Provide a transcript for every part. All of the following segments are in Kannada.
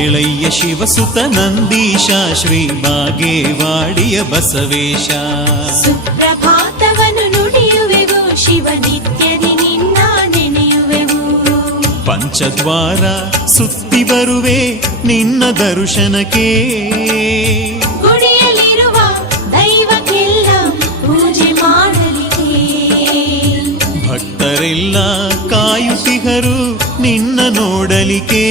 ಏಳಯ್ಯ ಶಿವಸುತ ನಂದೀಶ ಶ್ರೀ ಬಾಗೇವಾಡಿಯ ಬಸವೇಶ. ಸುಪ್ರಭಾತವನ್ನು ನುಡಿಯುವೆವು ಶಿವ ನಿತ್ಯದಿ ನಿನ್ನ ನೆನೆಯುವೆವು. ಪಂಚದ್ವಾರ ಸುತ್ತಿ ಬರುವೆ ನಿನ್ನ ದರ್ಶನಕ್ಕೆ. ಗುಡಿಯಲ್ಲಿರುವ ದೈವಕ್ಕೆಲ್ಲ ಪೂಜೆ ಮಾಡಲಿಕ್ಕೆ. ಭಕ್ತರೆಲ್ಲ ಕಾಯುತ್ತಿಗರು ನಿನ್ನ ನೋಡಲಿಕ್ಕೆ.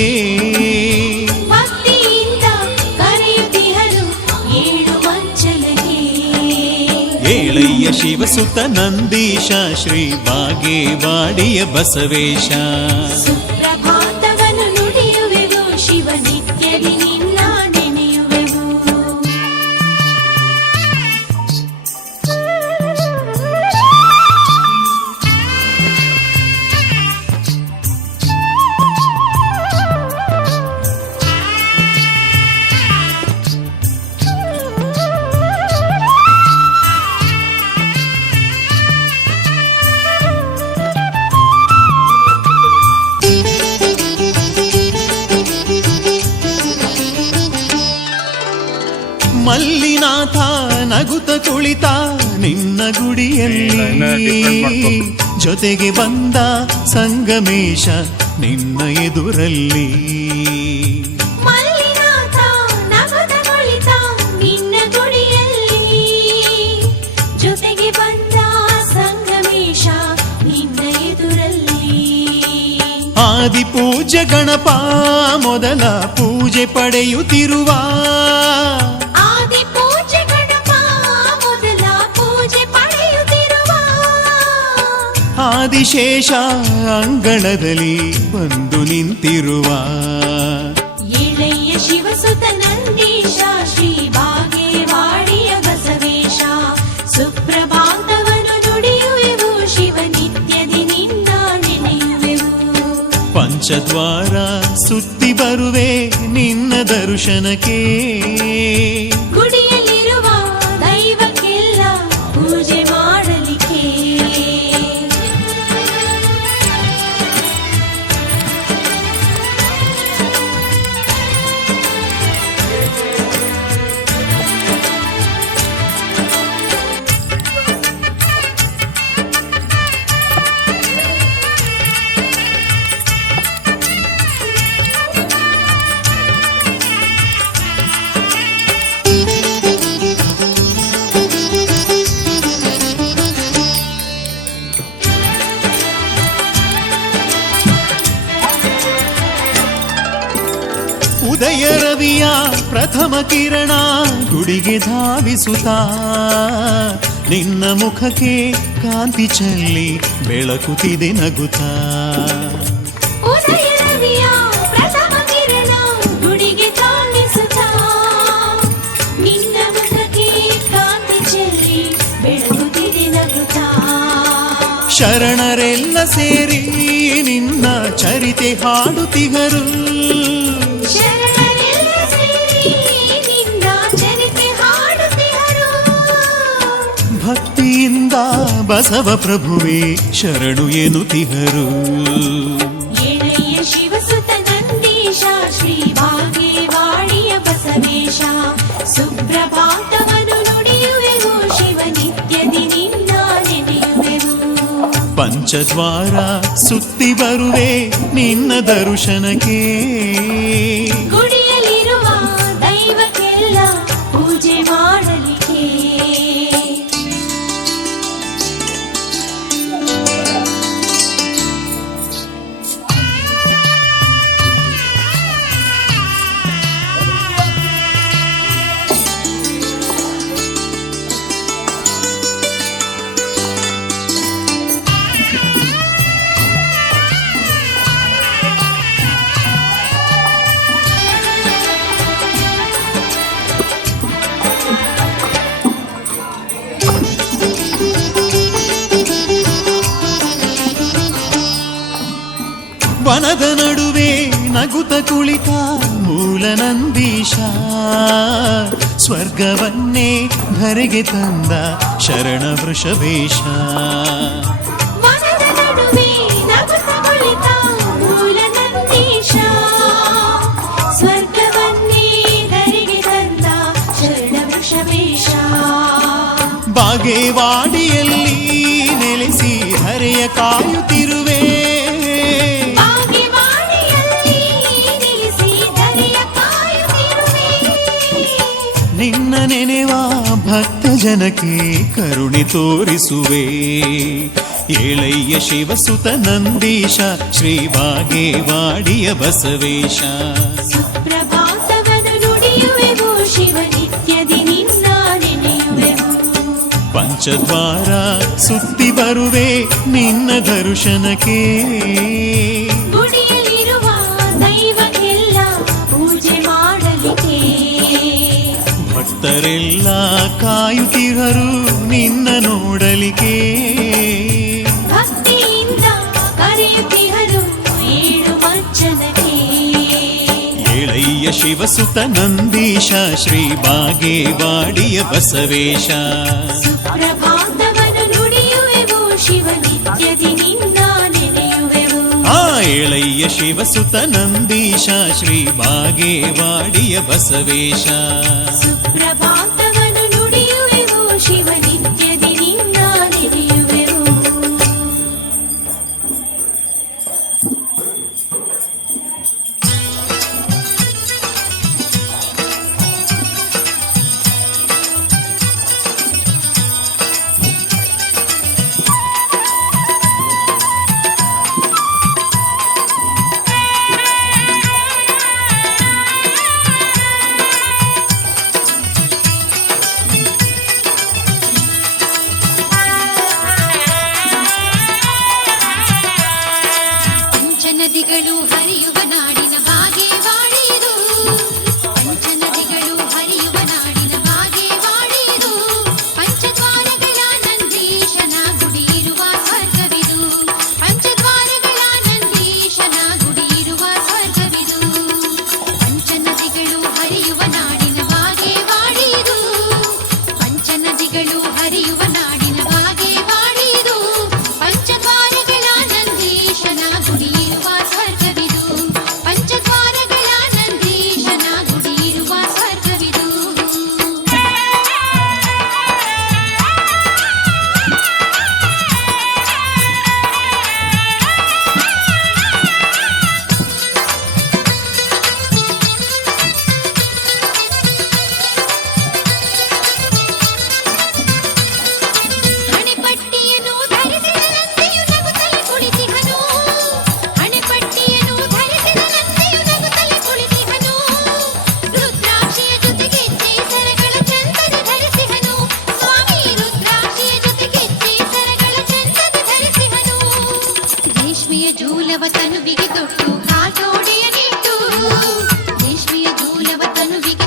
ಭಕ್ತಿಯಿಂದ ಕರೆಯುತ್ತಿಹರು ಏಳು ಮಂಚಲಗೆ. ಏಳಯ್ಯ ಶಿವಸುತ ನಂದೀಶ ಶ್ರೀ ಬಾಗೇವಾಡಿಯ ಬಸವೇಶ. ಸುಪ್ರಭಾತವನ್ನು ನುಡಿಯುವೆವು ಶಿವ ನಿತ್ಯದಿ ನಿನ್ನ ನೆನೆಯುವೆವು. ಮಲ್ಲಿನಾಥ ನಗುತ ಕುಳಿತ ನಿನ್ನ ಗುಡಿಯಲ್ಲಿ. ಜೊತೆಗೆ ಬಂದ ಸಂಗಮೇಶ ನಿನ್ನ ಎದುರಲ್ಲಿ. ಮಲ್ಲಿನಾಥ ನಗುತ್ತ ಕುಳಿತ ನಿನ್ನ ಗುಡಿಯಲ್ಲಿ. ಜೊತೆಗೆ ಬಂದ ಸಂಗಮೇಶ ನಿನ್ನ ಎದುರಲ್ಲಿ. ಆದಿಪೂಜ್ಯ ಗಣಪ ಮೊದಲ ಪೂಜೆ ಪಡೆಯುತ್ತಿರುವ. ಆದಿಪೂಜ್ಯ ಗಣಪ ಮೊದಲ ಪೂಜೆ ಪಡೆಯುತ್ತಿರುವ. ಆದಿಶೇಷ ಅಂಗಳದಲ್ಲಿ ಬಂದು ನಿಂತಿರುವ. ಏಳಯ್ಯ ಶಿವಸುತ ನಂದೀಶ ಶ್ರೀ ಬಾಗೇವಾಡಿಯ ಬಸವೇಶ. ಸುಪ್ರಭಾತವನ್ನು ನುಡಿಯುವೆವು ಶಿವ ನಿತ್ಯದಿ ನಿನ್ನ ನೆನೆಯುವೆವು. ಪಂಚದ್ವಾರ ಸುತ್ತಿ ಬರುವೆ ನಿನ್ನ ದರ್ಶನಕ್ಕೆ. ಗುಡಿಯಲ್ಲಿರುವ ದೈವಕ್ಕೆಲ್ಲ ಪೂಜೆ ಮಾಡಲಿಕ್ಕೆ. ಉದಯ ರವಿಯ ಪ್ರಥಮ ಕಿರಣ ಗುಡಿಗೆ ಧಾವಿಸುತ್ತಾ. ನಿನ್ನ ಮುಖಕ್ಕೆ ಕಾಂತಿ ಚೆಲ್ಲಿ ಬೆಳಕುತ್ತಿದೆ ನಗುತ್ತಾ. ಉದಯ ರವಿಯ ಪ್ರಥಮ ಕಿರಣ ಗುಡಿಗೆ ಧಾವಿಸುತ್ತಾ. ನಿನ್ನ ಮುಖಕ್ಕೆ ಕಾಂತಿ ಚೆಲ್ಲಿ ಬೆಳಗುತ್ತಿದೆ ನಗುತ್ತಾ. ಶರಣರೆಲ್ಲ ಸೇರಿ ನಿನ್ನ ಚರಿತೆ ಹಾಡುತ್ತಿಗರು. ಶರಣರೆಲ್ಲ ಸೇರಿ ನಿನ್ನ ಚರಿತೆ ಹಾಡುತ್ತಿಹರು. ಭಕ್ತಿಯಿಂದ ಬಸವ ಪ್ರಭುವೇ ಶರಣು ಎನ್ನುತ್ತಿಹರು. ಏಳಯ್ಯ ಶಿವಸುತ ನಂದೀಶ ಶ್ರೀ ಬಾಗೇವಾಡಿಯ ಬಸವೇಶ. ಸುಪ್ರಭಾತವನ್ನು ನುಡಿಯುವೆವು ಶಿವ ನಿತ್ಯದಿ ನಿನ್ನ ನೆನೆಯುವೆವು. ಪಂಚದ್ವಾರ ಸುತ್ತಿ ಬರುವೆ ನಿನ್ನ ದರ್ಶನಕ್ಕೆ. ಗುಡಿಯಲ್ಲಿರುವ ದೈವಕ್ಕೆಲ್ಲ ಪೂಜೆ ಮಾಡಲಿಕ್ಕೆ. ವನದ ನಡುವೆ ನಗುತ ಕುಳಿತ ಮೂಲ ನಂದೀಶ ಸ್ವರ್ಗವನ್ನೇ ಧರೆಗೆ ತಂದ ಶರಣ ವೃಷಭೇಶ ವನದ ನಡುವೆ ನಗುತ್ತ ಕುಳಿತ ಮೂಲ ನಂದೀಶ ಸ್ವರ್ಗವನ್ನೇ ಧರೆಗೆ ತಂದ ಶರಣ ವೃಷಭೇಶ ಬಾಗೇವಾಡಿಯಲ್ಲಿ ನೆಲೆಸಿ ಹರೆಯ ಕಾಯುತ್ತಿರುವೆ ಬಾಗೇವಾಡಿಯಲ್ಲಿ ನೆಲೆಸಿ ಧರೆಯ ಕಾಯುತ್ತಿರುವೆ. ನಿನ್ನ ನೆನೆವ ಭಕ್ತ ಜನಕ್ಕೆ ಕರುಣೆ ತೋರಿಸುವೆ ಏಳಯ್ಯ ಶಿವಸುತ ನಂದೀಶ ಶ್ರೀ ಬಾಗೇವಾಡಿಯ ಬಸವೇಶ ಸುಪ್ರಭಾತವನ್ನು ನುಡಿಯುವೆವು ಶಿವ ನಿತ್ಯದಿ ನಿನ್ನ ನೆನೆಯುವೆವು. ಪಂಚದ್ವಾರ ಸುತ್ತಿ ಬರುವೆ ನಿನ್ನ ದರ್ಶನಕ್ಕೆ ಗುಡಿಯಲ್ಲಿರುವ ದೈವಕ್ಕೆಲ್ಲ ಪೂಜೆ ಮಾಡಲಿಕ್ಕೆ ಭಕ್ತರೆಲ್ಲ ಕಾಯುತ್ತಿಹರು ನಿನ್ನ ನೋಡಲಿಕ್ಕೆ ಭಕ್ತಿಯಿಂದ ಕರೆಯುತ್ತಿಹರು ಏಳು ಮಜ್ಜನಕ್ಕೆ. ಏಳಯ್ಯ ಶಿವಸುತ ನಂದೀಶ ಶ್ರೀ ಬಾಗೇವಾಡಿಯ ಬಸವೇಶ ಸುಪ್ರಭಾತವನ್ನು ನುಡಿಯುವೆವು ಶಿವ ನಿತ್ಯದಿ ನಿನ್ನ ನೆನೆಯುವೆವು. ಆ ಏಳಯ್ಯ ಶಿವಸುತ ನಂದೀಶ ಶ್ರೀ ಬಾಗೇವಾಡಿಯ ಬಸವೇಶ ಸುಪ್ರಭಾತವನ್ನು ನುಡಿಯುವೆವು ಶಿವ ನಿತ್ಯದಿ ನಿನ್ನ ನೆನೆಯುವೆವು. ಪಂಚನದಿಗಳು ಹರಿಯುವ ನಾಡಿನ ಬಾಗೇವಾಡಿದು ಪಂಚನದಿಗಳು ಹರಿಯುವ ನಾಡಿನ ಬಾಗೇವಾಡಿದು ಪಂಚದ್ವಾರಗಳ ನಂದೀಶನ ಗುಡಿ ಇರುವ ಸ್ವರ್ಗವಿದು ಪಂಚದ್ವಾರಗಳ ನಂದೀಶನ ಗುಡಿ ಇರುವ ಸ್ವರ್ಗವಿದು ಪಂಚನದಿಗಳು ಹರಿಯುವ ನಾಡಿನ ಬಾಗೇವಾಡಿದು ಪಂಚನದಿಗಳು ಹರಿಯುವ ನಾಡಿನ ಬಾಗೇವಾಡಿದು ಪಂಚದ್ವಾರಗಳ ನಂದೀಶನ ಗುಡಿ ಇರುವ ಸ್ವರ್ಗವಿದು ಪಂಚದ್ವಾರಗಳ ನಂದೀಶನ ಗುಡಿ ಇರುವ ಸ್ವರ್ಗವಿದು. ಹಣೆಪಟ್ಟಿಯನ್ನು ಧರಿಸಿದ ನಂದಿಯು ನಗುತ್ತಲೇ ಕುಳಿತಿಹನು ಹಣೆಪಟ್ಟಿಯನ್ನು ಧರಿಸಿದ ನಂದಿಯು ನಗುತ್ತಲೇ ಕುಳಿತಿಹನು ರುದ್ರಾಕ್ಷಿಯ ಜೊತೆಗೆ ಸರಗಳ ಚಂದದ ಧರಿಸಿಹನು ಸ್ವಾಮಿ ರುದ್ರಾಕ್ಷಿಯ ಜೊತೆಗೆ ಸರಗಳ ಚಂದದ ಧರಿಸಿಹನು ರೇಷ್ಮೆಯ ಜೂಲವ ತನುವಿಗೆ ತೊಟ್ಟು ಕಾಟೋಡೆಯ ನಿಟ್ಟು ರೇಷ್ಮೆಯ ಜೂಲವ ತನುವಿಗೆ